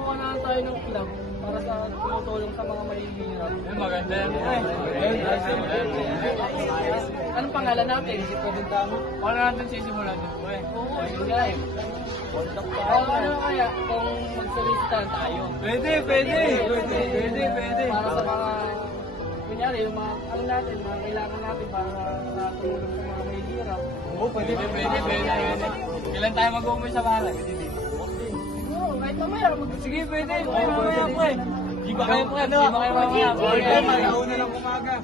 Subukan na tayo ng club para sa tumutulong sa mga mahihirap. Maganda yan. Anong pangalan natin? Wala natin sisimulan yun. Oo, yun nga eh. Ano kaya kung magsolicitan tayo? Pwede. Para sa mga, kunyari, yung mga, ano natin, mga kailangan natin para sa tulong sa mga mahihirap. Oo, pwede. Kailan tayo mag-uumay sa bahala? Siguro, kahit mamaya, Sige, pwede. Mamaya, pre. Di ba kayo, pre? Di ba kayo mamaya? Pwede, mauna lang umaga.